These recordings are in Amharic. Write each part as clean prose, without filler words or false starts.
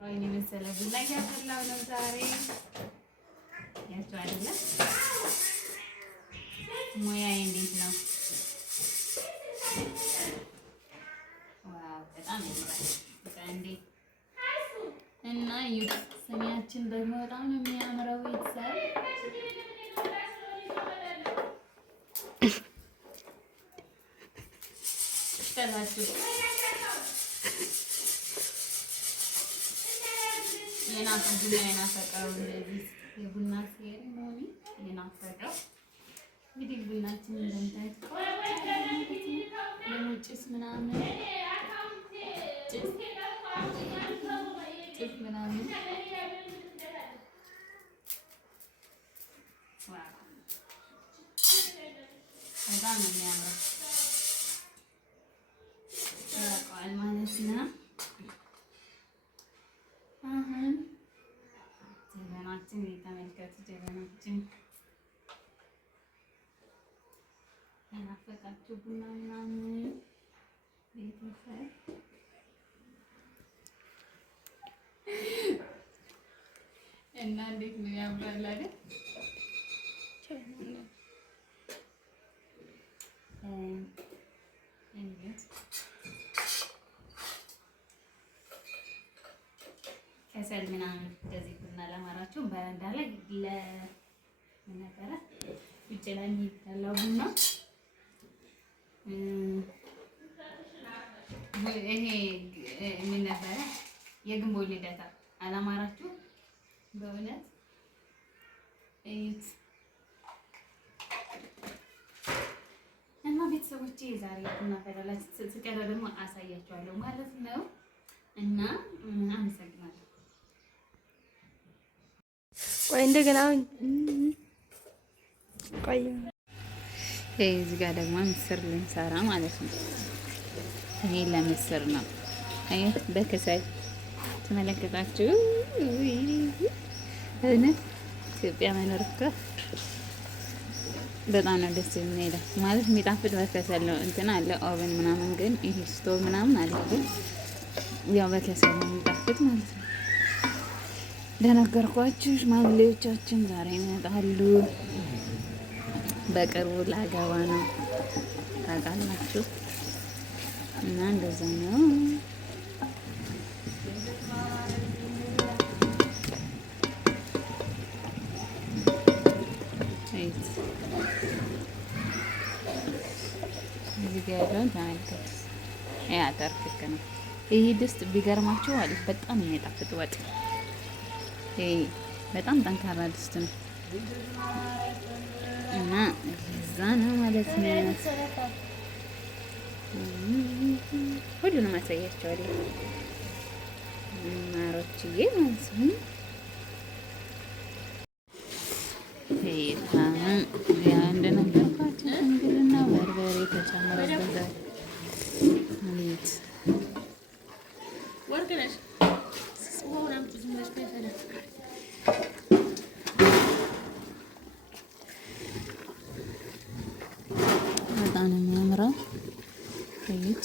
ወይኔ መሰለ ቡና እያፈላሁ ነው ዛሬ። ያቸው አይደለ ሙያዬ እንዴት ነው? ዋው በጣም ያምራል። እንዴት እና ስሚያችን ደግሞ በጣም ነው የሚያምረው። ቤተሰብ ተላችሁ የናፈቀው እንደዚህ የቡና ሴሪሞኒ የናፈቀው እንግዲህ ቡናችን እንደምታዩት ጭስ ምናምን ጭስ ምናምን በጣም ነው የሚያምረው ያውቀዋል ማለት ነው። አሁን ጀበናችን የተመልከቱ ጀበናችን የናፈቃችሁ ቡና ምናምን ቤተሰብ እና እንዴት ነው ያምራል አይደል? ከሰል ምናምን እንደዚህ ቡና ለማራችሁ በረንዳ ላይ ለምን ነበረ ውጭ ላይ የሚፈላው ቡና ይሄ ምን ነበረ የግንቦት ልደታ አላማራችሁ? በእውነት እዩት እና ቤተሰቦቼ ዛሬ ቡና ፈላላችሁ ስቀረ ደግሞ አሳያችኋለሁ ማለት ነው። እና አመሰግናለሁ። ቆይ እንደገና ቆይ እዚህ ጋር ደግሞ ምስር ልንሰራ ማለት ነው። ይሄ ለምስር ነው። አየት በከሰል ተመለከታችሁ። እውነት ኢትዮጵያ መኖር እኮ በጣም ነው ደስ የሚለው ማለት የሚጣፍጥ በከሰል ነው። እንትን አለ ኦቨን ምናምን፣ ግን ይሄ ስቶቭ ምናምን አለ። ግን ያው በከሰል ነው የሚጣፍጥ ማለት ነው። እንደነገርኳችሁ ሽማግሌዎቻችን ዛሬ ይመጣሉ። በቅርቡ ላገባ ነው ታውቃላችሁ። እና እንደዛ ነው። እዚህ ጋር ያለውን ተመልከቱ። ያ ተርክክ ነው። ይሄ ድስት ቢገርማችሁ ማለት በጣም የሚጣፍጥ ወጥ። ይሄ በጣም ጠንካራ ድስት ነው እና እዛ ነው ማለት ነው። ሁሉንም አሳያቸዋለሁ ማሮችዬ ማለት ነው። ያ እንደነገርኳችሁ ሽንኩርትና በርበሬ ተጨምሮበታል። ማለት በጣም ነው የሚያምረው። እዩት።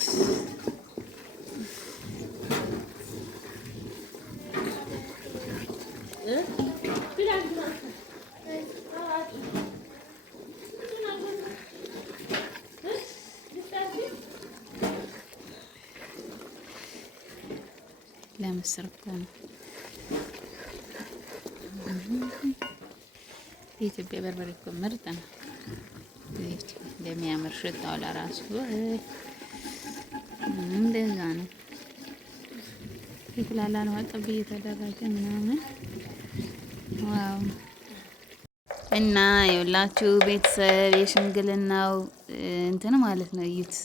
ለምስር እኮ ነው። የኢትዮጵያ በርበሬ እኮ ምርጥ ነው። እንደሚያምር ሽታው ለራሱ እንደዛ ነው። ይፍላላ ነው አጠብ እየተደረገ ምናምን ዋው። እና የሁላችሁ ቤተሰብ የሽምግልናው እንትን ማለት ነው። እዩት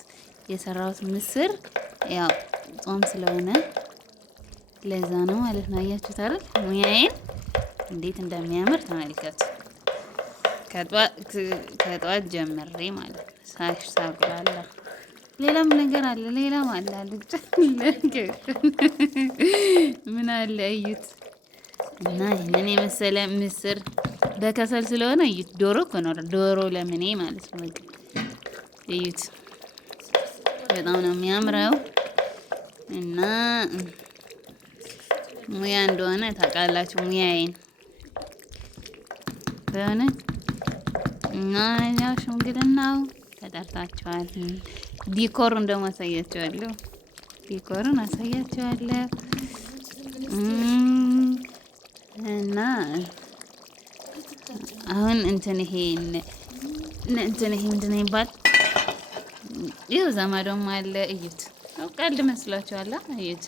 የሰራሁት ምስር ያው ጾም ስለሆነ ለዛ ነው ማለት ነው። አያችሁት አይደል? ሙያዬን እንዴት እንደሚያምር ተመልከቱ። ከጧት ጀምሬ ማለት ነው ሳቁላላ። ሌላም ነገር አለ፣ ሌላም አለ አልጫ ምን አለ እዩት። እና ይሄንን የመሰለ ምስር በከሰል ስለሆነ እዩት። ዶሮ እኮ ነው ዶሮ ለምኔ ማለት ነው። በቃ እዩት፣ በጣም ነው የሚያምረው እና ሙያ እንደሆነ ታውቃላችሁ ሙያዬን በእውነት እና ያው ሽምግልናው ተጠርታችኋል። ዲኮሩን ደግሞ አሳያችኋለሁ። ዲኮሩን አሳያችኋለሁ እና አሁን እንትን ይሄ ምንድን ነው ይባል? ይኸው ዘመዶም አለ። እዩት፣ ቀልድ መስሏችኋል? እዩት፣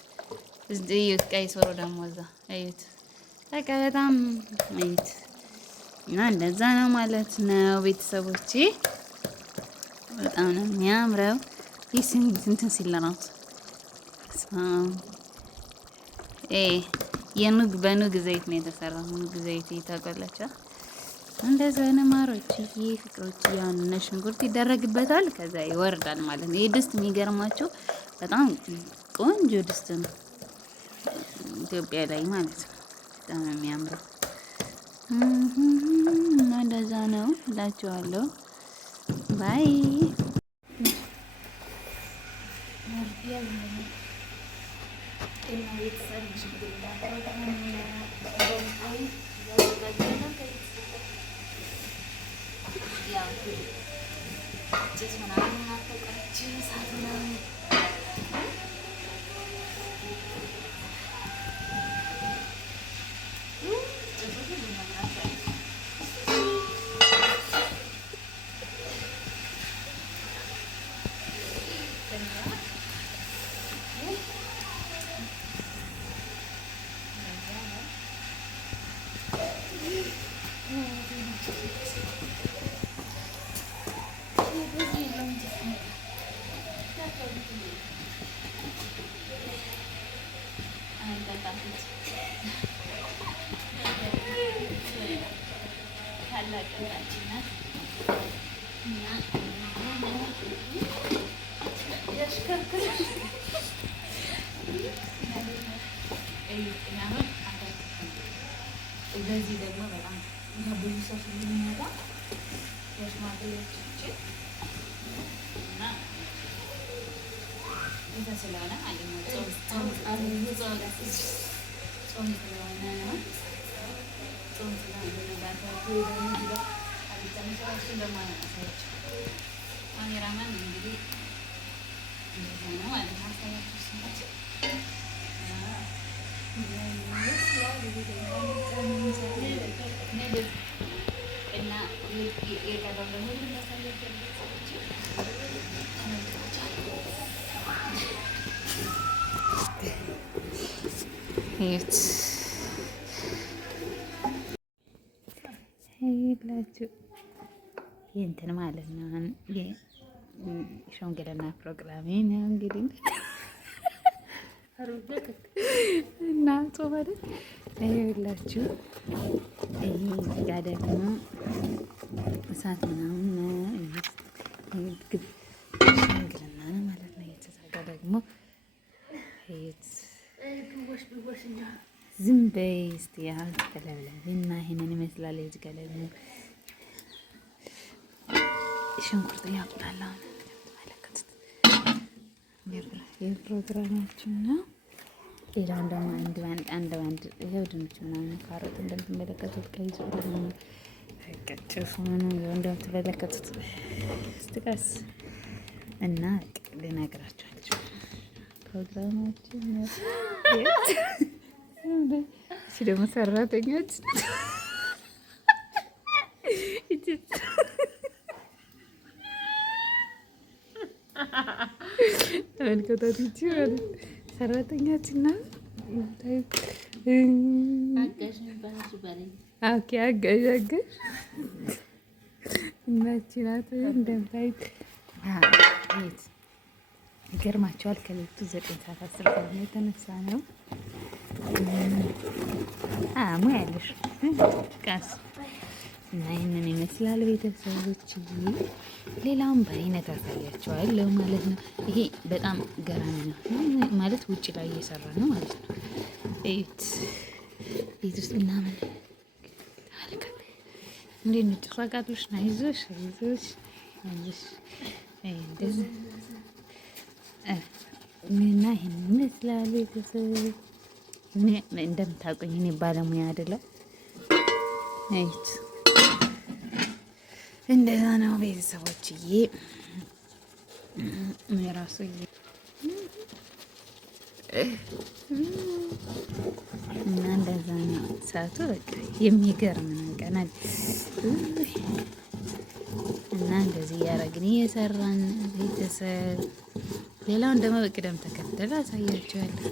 እዩት፣ ቀይ ሶሮ ደግሞ እዛ እዩት። በቃ በጣም እዩት። እና እንደዛ ነው ማለት ነው ቤተሰቦቼ። በጣም ነው የሚያምረው። ይህ ስንትን ሲል ለራሱ የኑግ በኑግ ዘይት ነው የተሰራው። ኑግ ዘይት ታውቃላችሁ? እንደዛ ነው ማሮች፣ ይሄ ፍቅሮች። ያን ሽንኩርት ይደረግበታል፣ ከዛ ይወርዳል ማለት ነው። ይሄ ድስት የሚገርማችሁ በጣም ቆንጆ ድስት ነው፣ ኢትዮጵያ ላይ ማለት ነው። በጣም ነው የሚያምረው እና እንደዛ ነው እላችኋለሁ። ባይ በዚህ ደግሞ በጣም ብዙ ሰው ስለሚመጣ የሽማግሌዎቻችን እና እዛ ስለሆነ ማለት ነው ጾም ስለሆነ ካሜራማን እንግዲህ እንደዛ ነው ማለት ነው። ሀሳባችሁ ስማች እና የቀረው ደግሞ ብላችሁ እንትን ማለት ነው። ሽምግልና ፕሮግራሜ ነው እንግዲህ እና ጾም አይደል ይኸውላችሁ። እዚህ ጋ ደግሞ እሳት ምናምን ሽምግልና ነው ማለት ነው። የተዘጋ ደግሞ ዝም በይ እስኪ ያህል ተቀለብለብና ይሄንን ይመስላል። እዚህ ጋ ደግሞ ሽንኩርት ያቁላላ ተመለከቱት። የፕሮግራማችን ነው። ሌላውን ደግሞ አንድ ባንድ ይኸው ድንች ምናምን ካሮት እንደምትመለከቱት ቀይ ሱር ነው ቀጭሱ ነው እንደምትመለከቱት ስትቀስ እና ልነግራችሁ ፕሮግራማችን ነው። እሺ ደግሞ ሰራተኞች ተመልከታት ይችላል። ሰራተኛችን ናት። አጋዥ እናችን ናት። እንደምታዩት ይገርማቸዋል። ከሌሊቱ 9 ሰዓት 10 ሰዓት ነው የተነሳ ነው። ሙያ ያለሽ ቀስ እና ይህንን ይመስላል ቤተሰቦች። ሌላውን በአይነት አሳያቸዋለሁ ማለት ነው። ይሄ በጣም ገራሚ ነው ማለት ውጭ ላይ እየሰራ ነው ማለት ነው። ቤት ውስጥ ምናምን እንዴት ነው ጭራቃለሽ? አይዞሽ አይዞሽ አይዞሽ እንደዚህ እና ይሄን ይመስላል ቤተሰብ። እንደምታውቁኝ እኔ ባለሙያ አይደለም። አይት እንደዛ ነው ቤተሰቦችዬ። የራሱ እና እንደዛ ነው ሰዓቱ። በቃ የሚገርም ነው ቀናል እና እንደዚህ እያደረግን እየሰራን ቤተሰብ። ሌላውን ደግሞ በቅደም ተከተል አሳያችኋለሁ።